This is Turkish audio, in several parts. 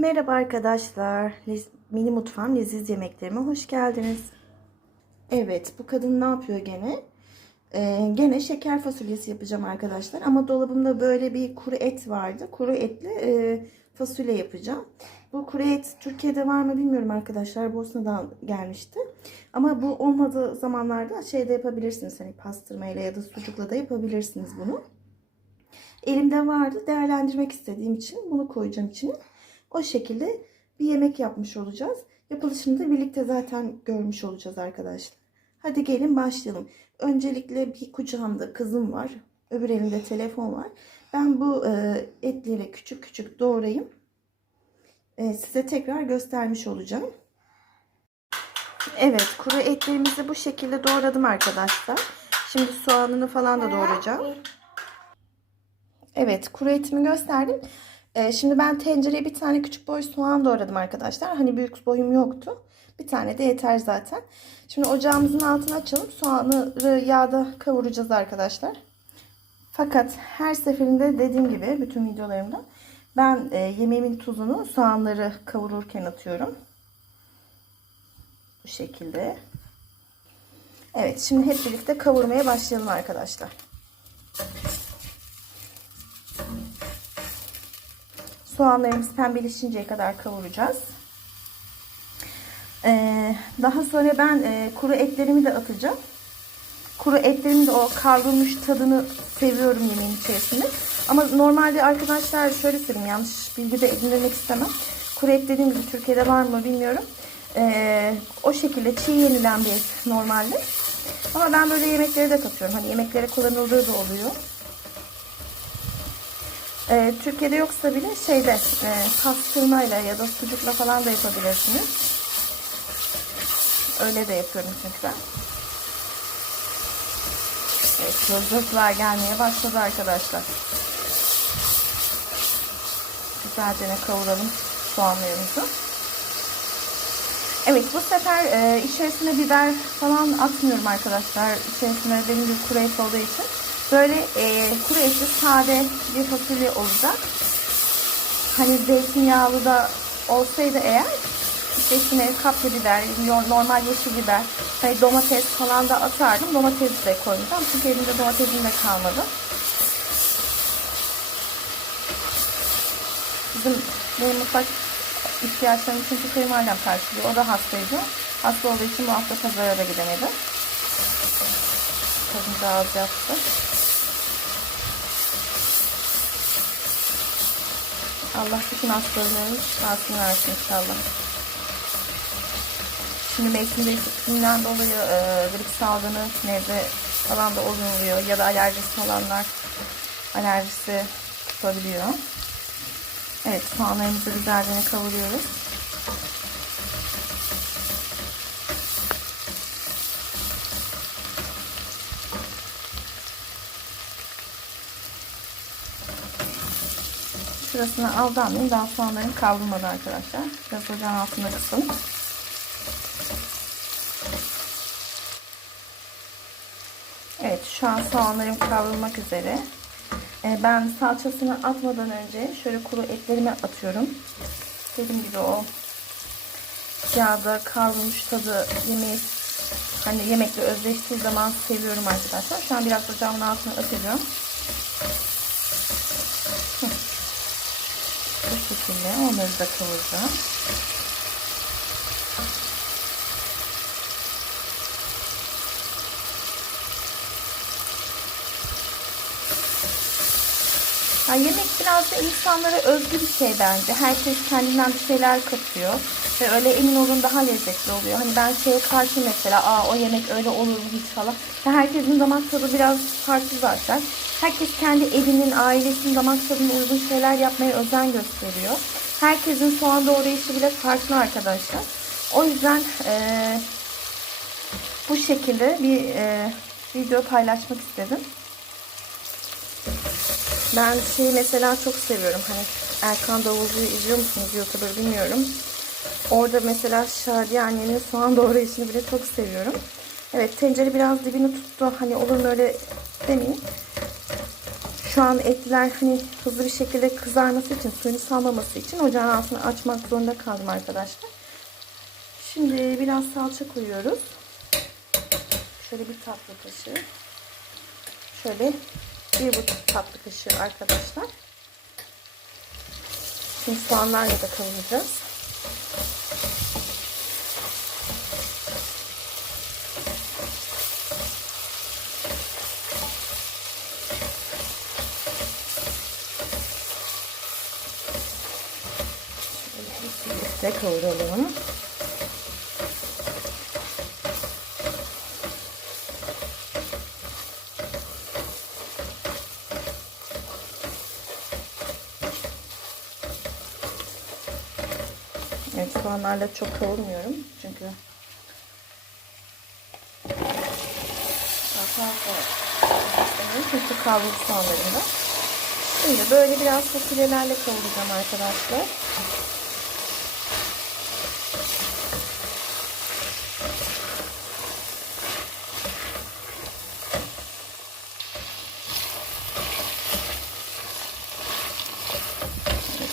Merhaba arkadaşlar. Mini mutfağım leziz yemeklerime hoş geldiniz. Evet bu kadın ne yapıyor gene? Ee, gene şeker fasulyesi yapacağım arkadaşlar. Ama dolabımda böyle bir kuru et vardı. Kuru etli e, fasulye yapacağım. Bu kuru et Türkiye'de var mı bilmiyorum arkadaşlar. Bosna'dan gelmişti. Ama bu olmadığı zamanlarda şeyde yapabilirsiniz. Hani pastırmayla ya da sucukla da yapabilirsiniz bunu. Elimde vardı. Değerlendirmek istediğim için bunu koyacağım içine. O şekilde bir yemek yapmış olacağız. Yapılışını da birlikte zaten görmüş olacağız arkadaşlar. Hadi gelin başlayalım. Öncelikle bir kucağımda kızım var. Öbür elimde telefon var. Ben bu e, etleri küçük küçük doğrayayım. E, size tekrar göstermiş olacağım. Evet kuru etlerimizi bu şekilde doğradım arkadaşlar. Şimdi soğanını falan da doğrayacağım. Evet kuru etimi gösterdim. Ee, şimdi ben tencereye bir tane küçük boy soğan doğradım arkadaşlar. Hani büyük boyum yoktu. Bir tane de yeter zaten. Şimdi ocağımızın altını açalım. Soğanı yağda kavuracağız arkadaşlar. Fakat her seferinde dediğim gibi bütün videolarımda ben e, yemeğimin tuzunu soğanları kavururken atıyorum. Bu şekilde. Evet şimdi hep birlikte kavurmaya başlayalım arkadaşlar. Soğanlarımız pembeleşinceye kadar kavuracağız. Ee, daha sonra ben e, kuru etlerimi de atacağım. Kuru etlerimin de o kavrulmuş tadını seviyorum yemeğin içerisinde. Ama normalde arkadaşlar şöyle söyleyeyim yanlış bilgi de edindirmek istemem. Kuru et dediğim gibi Türkiye'de var mı bilmiyorum. Ee, o şekilde çiğ yenilen bir et normalde. Ama ben böyle yemeklere de katıyorum. Hani yemeklere kullanıldığı da oluyor. Ee, Türkiye'de yoksa bile şeyde e, pastırmayla ya da sucukla falan da yapabilirsiniz. Öyle de yapıyorum çünkü ben. Evet, gözlükler gelmeye başladı arkadaşlar. Güzelce ne kavuralım soğanlarımızı. Evet bu sefer e, içerisine biber falan atmıyorum arkadaşlar. İçerisine benim bir kuru olduğu için. Böyle e, kuru etli sade bir fasulye olacak. Hani zeytinyağlı da olsaydı eğer işte içine kapya biber, normal yeşil biber, hani domates falan da atardım. Domates de koyacağım. Çünkü elimde domatesim de kalmadı. Bizim benim mutfak ihtiyaçlarım için kayınvalidem karşılıyor. O da hastaydı. Hasta olduğu için bu hafta pazara da gidemedi. Kadıncağız yaptı. Allah bütün hastalarının şifasını versin inşallah. Şimdi mevsim değişikliğinden dolayı e, grip salgını nevde falan da oluyor ya da alerjisi olanlar alerjisi tutabiliyor. Evet soğanlarımızı güzelce kavuruyoruz. Şurasını aldanmayın. Daha soğanlarım kavrulmadı arkadaşlar. Biraz ocağın altında kısın. Evet şu an soğanlarım kavrulmak üzere. Ee, ben salçasını atmadan önce şöyle kuru etlerimi atıyorum. Dediğim gibi o yağda kavrulmuş tadı yemeği hani yemekle özleştiği zaman seviyorum arkadaşlar. Şu an biraz ocağımın altına atacağım. Bu şekilde onları da kavuracağım. Ya yemek biraz da insanlara özgü bir şey bence. Herkes kendinden bir şeyler katıyor. Ve öyle emin olun daha lezzetli oluyor. Hani ben şeye karşı mesela aa o yemek öyle olur mu hiç falan. Ya herkesin damak tadı biraz farklı zaten. Herkes kendi evinin, ailesinin damak tadına uygun şeyler yapmaya özen gösteriyor. Herkesin soğan doğrayışı bile farklı arkadaşlar. O yüzden ee, bu şekilde bir ee, video paylaşmak istedim. Ben şeyi mesela çok seviyorum. Hani Erkan Davulcu'yu izliyor musunuz YouTuber bilmiyorum. Orada mesela Şadiye annenin soğan doğrayışını bile çok seviyorum. Evet tencere biraz dibini tuttu. Hani olur mu öyle demeyin. Şu an etler hani hızlı bir şekilde kızarması için, suyunu salmaması için ocağın altını açmak zorunda kaldım arkadaşlar. Şimdi biraz salça koyuyoruz. Şöyle bir tatlı kaşığı. Şöyle bir buçuk tatlı kaşığı arkadaşlar. Şimdi soğanlarla da kavuracağız. Şöyle kavuralım. Evet soğanlarla çok kavurmuyorum çünkü çünkü kavruldu soğanlarında. Şimdi böyle biraz fasulyelerle kavuracağım arkadaşlar.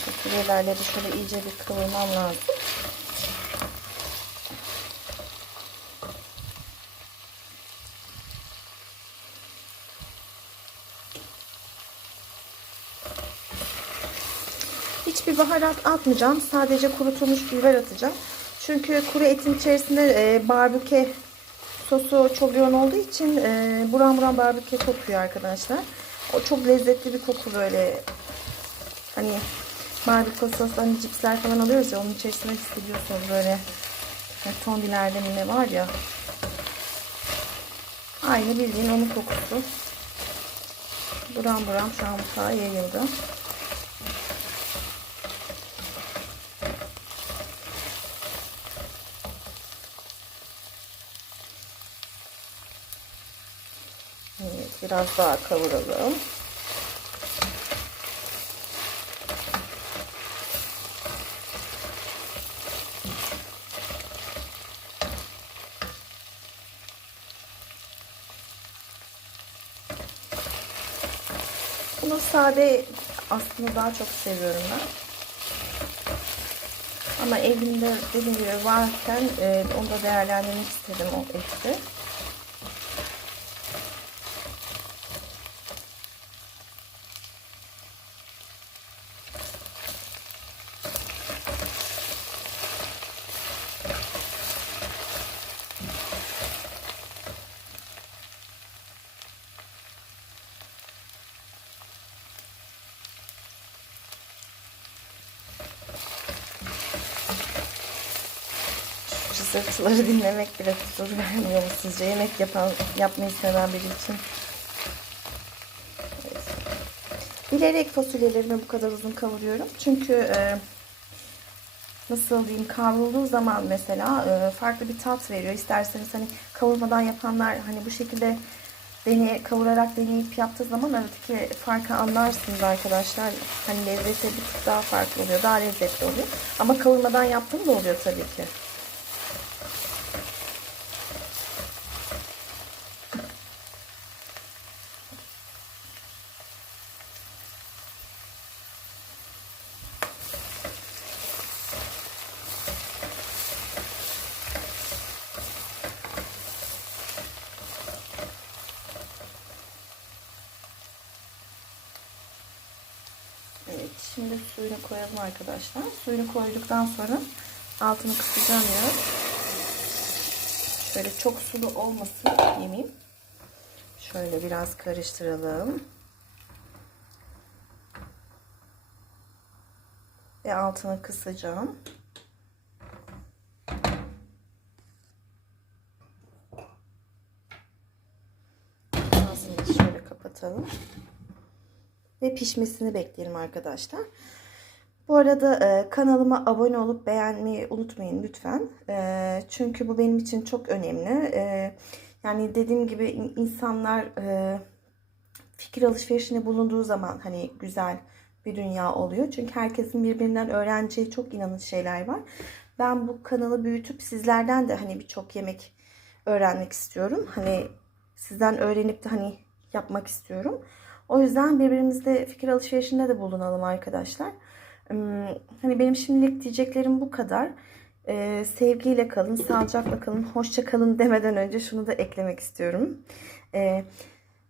Fasulyelerle de şöyle iyice bir kavurmam lazım. Hiçbir baharat atmayacağım. Sadece kurutulmuş biber atacağım. Çünkü kuru etin içerisinde e, barbüke sosu çok yoğun olduğu için e, buram buram barbüke kokuyor arkadaşlar. O çok lezzetli bir koku böyle. Hani barbekü soslu hani cipsler falan alıyoruz ya onun içerisinde hissediyorsunuz böyle yani tombilerde mi ne var ya. Aynı bildiğin onun kokusu. Buram buram şu an mutfağa yayıldı. Evet, biraz daha kavuralım. Bunu sade aslında daha çok seviyorum ben. Ama elimde dediğim gibi varken e, onu da değerlendirmek istedim o eti. Cızırtıları dinlemek bile huzur vermiyor mu sizce? Yemek yapan, yapmayı seven biri için. Bilerek fasulyelerimi bu kadar uzun kavuruyorum. Çünkü e, nasıl diyeyim kavrulduğu zaman mesela e, farklı bir tat veriyor. İsterseniz hani kavurmadan yapanlar hani bu şekilde beni kavurarak deneyip yaptığı zaman aradaki farkı anlarsınız arkadaşlar. Hani lezzeti bir tık daha farklı oluyor. Daha lezzetli oluyor. Ama kavurmadan yaptığım da oluyor tabii ki. Evet, şimdi suyunu koyalım arkadaşlar. Suyunu koyduktan sonra altını kısacağım ya. Şöyle çok sulu olmasın yemeğim. Şöyle biraz karıştıralım. Ve altını kısacağım. Ağzını şöyle kapatalım ve pişmesini bekleyelim arkadaşlar. Bu arada e, kanalıma abone olup beğenmeyi unutmayın lütfen. E, çünkü bu benim için çok önemli. E, yani dediğim gibi insanlar e, fikir alışverişinde bulunduğu zaman hani güzel bir dünya oluyor. Çünkü herkesin birbirinden öğreneceği çok inanın şeyler var. Ben bu kanalı büyütüp sizlerden de hani birçok yemek öğrenmek istiyorum. Hani sizden öğrenip de hani yapmak istiyorum. O yüzden birbirimizle fikir alışverişinde de bulunalım arkadaşlar. Hmm, Hani benim şimdilik diyeceklerim bu kadar. Ee, sevgiyle kalın, sağlıcakla kalın, hoşça kalın demeden önce şunu da eklemek istiyorum. Ee,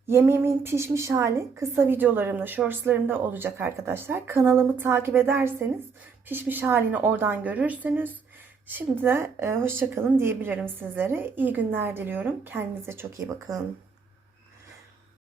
yemeğimin pişmiş hali kısa videolarımda, shortslarımda olacak arkadaşlar. Kanalımı takip ederseniz pişmiş halini oradan görürsünüz. Şimdi de e, hoşça kalın diyebilirim sizlere. İyi günler diliyorum. Kendinize çok iyi bakın.